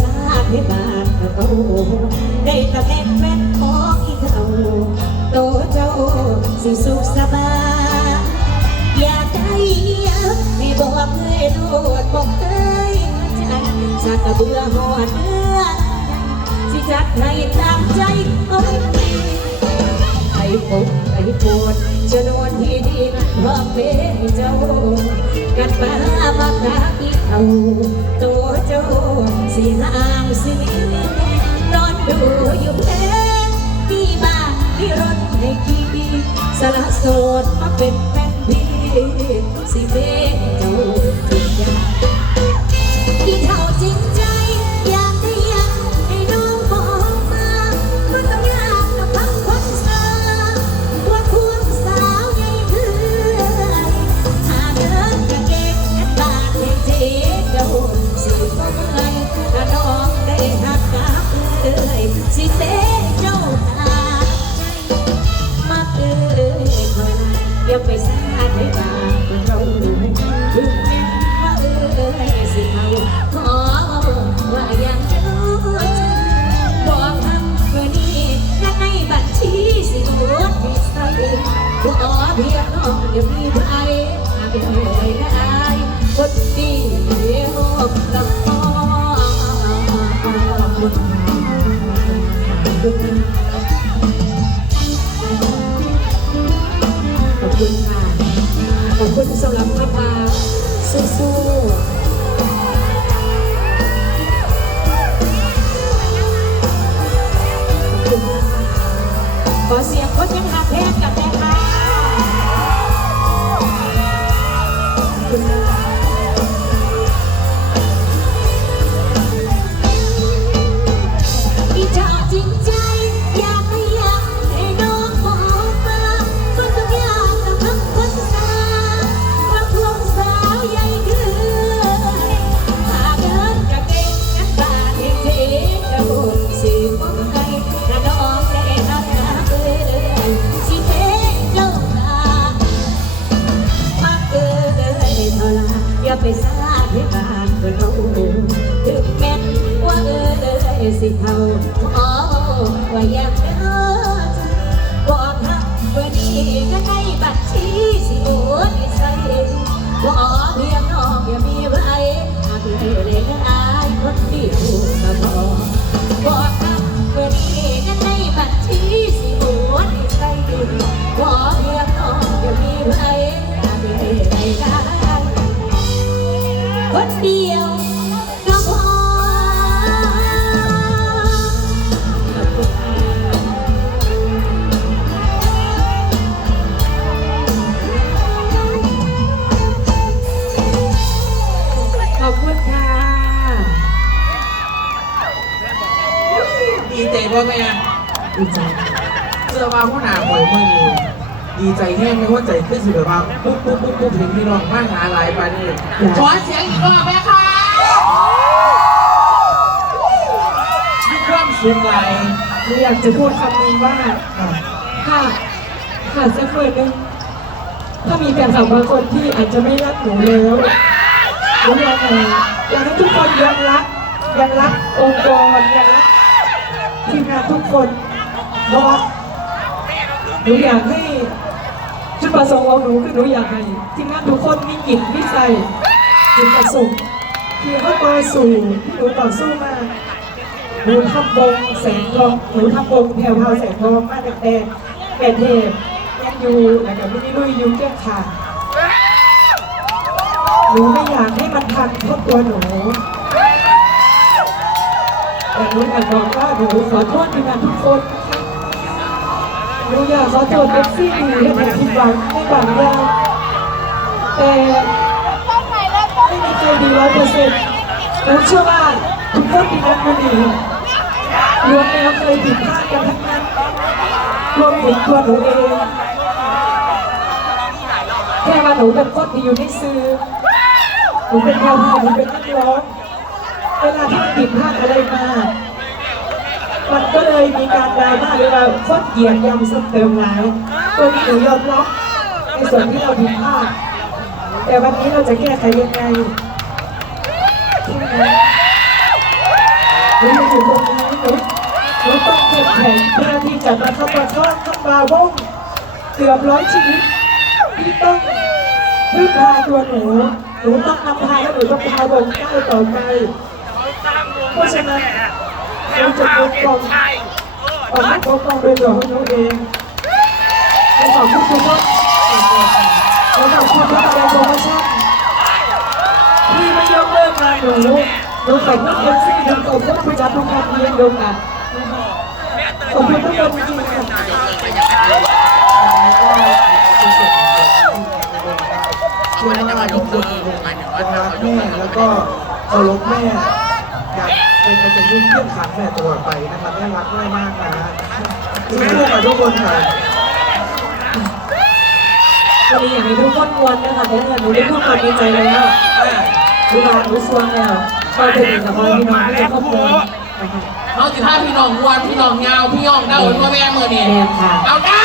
สร้างให้บานเขาได้ตะแหน่แฟนของอีเขาโตเจ้าสิสุขสบายอยากได้ยังให้บอกเลยโดดบอกเอ้ยใจสักกระเบื่อหอดเดือสิจัดให้ตามใจโอ้ย สิห่างสินอนดูอยู่แพ้มีบ้านมีรถให้ขี่สละโสดมาเป็นแฟนพี่สิเวเจ้า อย่าไปสาดให้บาปเราถึงแม้ว่าเอ่ยสิเขาขอว่ายังจ้าบอกคำว่านี้และในบัญชีสิโอนให้ใส่ขอเพียงน้องอย่ามีใครหากเลยได้คนดีเดียวกับพ่อ ไปสาดให้บานเพื่อนถึงแม้ว่าเออเออสิเขาอ๋อว่าอยากเจอบอกทักวันนี้ก็ในบัญชีสิโอนให้ใส่บอกเพียงน้องอย่ามีไว้หากเลยเลย คนเดียวก็พอขอบคุณค่ะ ดีใจพ่อแม่ดีใจเสื้อว่าผู้หนาหวยมือนี้ ดีใจแห้งไม่ว่าใจขึ้นสิแบบว่าปุ๊บปุ๊บปุ๊บปุ๊บเห็นพี่น้องมาหาหลายปานนี่ขอเสียงอีกรอบแม่ค่ะมีความสุขหลายหนูอยากจะพูดคำนี้ว่าถ้าถ้าสักคนหนึ่งถ้ามีแฟนสาวบางคนที่อาจจะไม่รักหนูแล้วหนูอยากให้อยากให้ทุกคนยังรักยังรักองค์กรยังรักทีมงานทุกคนเพราะว่าหนูอยากให้ จุดประสงค์ของหนูคือหนูอยากให้ทีมงานทุกคนมีจิตวิสัยจิตประสงค์ที่เข้ามาสู่ที่หนูต่อสู้มาหนูทำวงแสงทองหนูทำวงแถวพาวแสงทองมาแต่แต่แต่เทพยังอยู่แล้วก็ไม่ได้ลุยยุ่งเจ้าค่ะหนูไม่อยากให้มันทันครอบครัวหนูแต่หนูอยากบอกว่าหนูขอโทษทีมงานทุกคน นะคะหนูอยากขอโทษเป็นซี่ดีและเป็นผิดหวังในบางอย่างแต่ไม่มีใครดีร้อยเปอร์เซ็นต์หนูเชื่อว่าทุกคนที่นั่นมันดีรวมแล้วเคยผิดพลาดกันทั้งนั้นรวมถึงตัวหนูเองแค่ว่าหนูเป็นคนที่อยู่ในซื้อหนูเป็นแพรวพราหนูเป็นนักร้องเวลาที่ผิดพลาดอะไรมา มันก็เลยมีการดราม่าหรือว่าคนเกลียดยำซ้ำเติมแล้วตัวนี้หนูยอมรับในส่วนที่เราผิดพลาดแต่วันนี้เราจะแก้ไขยังไงที่ไหนหนูอยู่ตรงนี้หนูหนูต้องเข้มแข็งเพื่อที่จะมาเข้ามาคลอดเข้ามาว่งเกือบร้อยชีวิตที่ต้องพึ่งพาตัวหนูหนูต้องนำพาและหนูต้องพาวงก้าวต่อไปเพราะฉะนั้น หนูจะปกป้องออกมาปกป้องโดยตัวของหนูเองหนูขอบคุณทุกคนหนูขอบคุณทุกการโปรโมชั่นพี่ไม่ยกเลิกงานหนูหนูขอบคุณเอฟซีหนูขอบคุณผู้จัดทุกท่านที่ยังดูกันขอบคุณทุกคนจริงๆค่ะเชื่อว่าทุกคนยังรักแม่แล้วก็เคารพแม่อยากเป็นก เที่ขันแม่ตลอดไปนะครับแม่รักแม่มากนะสู้ๆกับทุกคนค่ะวันนี้อยากให้ทุกคนมวนนะคะเพราะว่หนูได้พูดความในใจแล้วดูแลหนูสวงแล้วคอยเป็นกับพ่อพี่น้องที่จะครอบครัวเอาสิท่าพี่น้องมวนพี่น้องยาพี่ย่องเดาพ่อแม่มือนี่เอาเดา